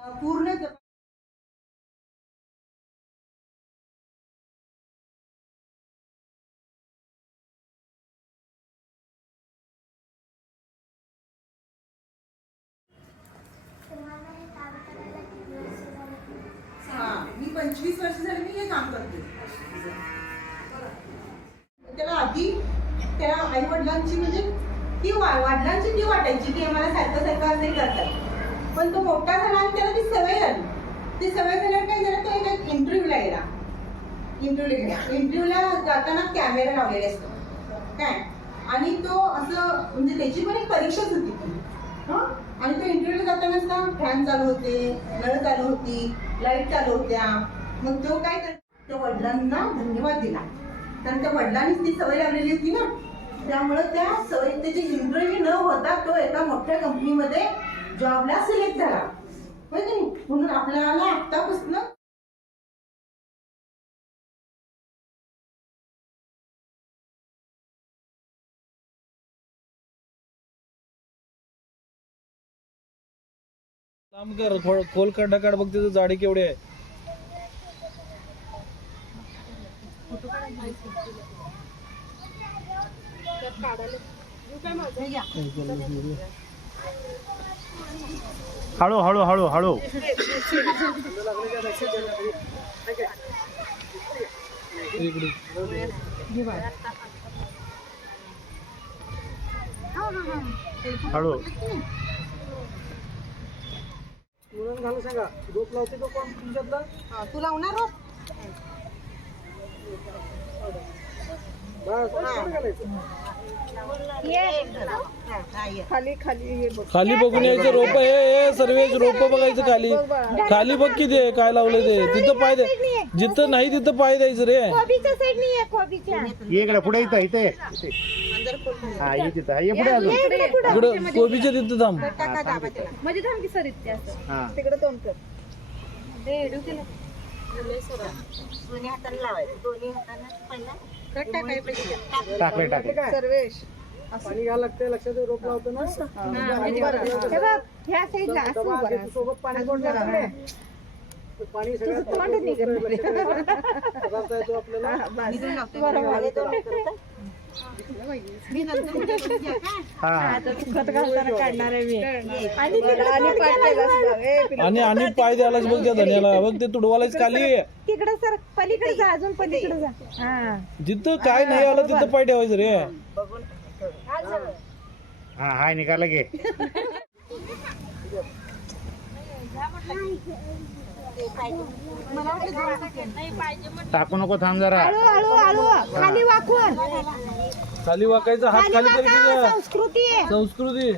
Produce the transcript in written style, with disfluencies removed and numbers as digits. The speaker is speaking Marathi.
पूर्ण मी 25 वर्ष झाली मी हे काम करते. त्याला आधी त्या आई वडिलांची म्हणजे ती वडिलांची ती वाटायची की आम्हाला सारखं सारखं असं करतात, पण तो मोठा झाला आणि त्याला ती सवय झाली. ती सवय झाल्यावर काय झालं, तो एक इंटरव्ह्यूला गेला. इंटरव्ह्यूला जाताना कॅमेरा लावलेला असतो काय, आणि तो असं म्हणजे त्याची पण एक परीक्षाच होती ती. आणि तो इंटरव्ह्यूला जाताना असता फॅन चालू होते, नळ चालू होती, लाईट चालू होत्या. मग तो काय त्या वडिलांना धन्यवाद दिला, कारण त्या वडिलांनीच ती सवय लावलेली होती ना. त्यामुळं त्या सवय त्याची इंटरव्ह्यू न होता तो एका मोठ्या कंपनीमध्ये जॉबला सिलेक्ट झाला, होय की नाही. म्हणून आपल्याला आत्तापासून काम कर, खोल खड्डा काढ, बघ त्याचं जाडी केवढी आहे. हळू हळू हळू हळू. हळू. घालू सांगा, रोप लावते तो कोण तुमच्यातला? तू लावणार रोप? खाली बघून यायचं रोप हे सर्व रोप बघायचं खाली. खाली बघ किती आहे, काय लावलंय ते. तिथं पाय दे, जिथं नाही तिथं पाय द्यायचं रे. इकडे पुढे इथं इथे हा ये तिथं ये पुढे अजून इकडं कोबीच्या तिथं थांब. म्हणजे थांब की सर इथे हा तिकडे तोंड कर. दोन्ही हाताने लावायचं, दोन्ही हाताने पहिला कट टाकायला पाहिजे. टाकले टाकले. सर्वेश पाणी घ्यायला लागते, लक्षात रोप लावतो ना. हे बघ ह्या साईडला असं उभं राहा. सोबत पाणी कोण टाकते? पाणी सगळ्यात तोंड निघत पदार्थ आहे तो आपल्याला. हा खत घालताना काढणार आहे मी. आणि पाय द्यायलाच बघ त्या धन्याला. बघ ते तुडवालाच खाली. तिकडे सर पलीकडे जा, अजून पलीकडे जा. हा जिथं काय नाही आलं तिथं पाय ठेवायचं रे. हा हाय निघाला घे. टाकू नको, थांब जरा. हळू हळू हळू खाली वाकून. खाली वाकायचं, हात खाली कर की. संस्कृती आहे. संस्कृती.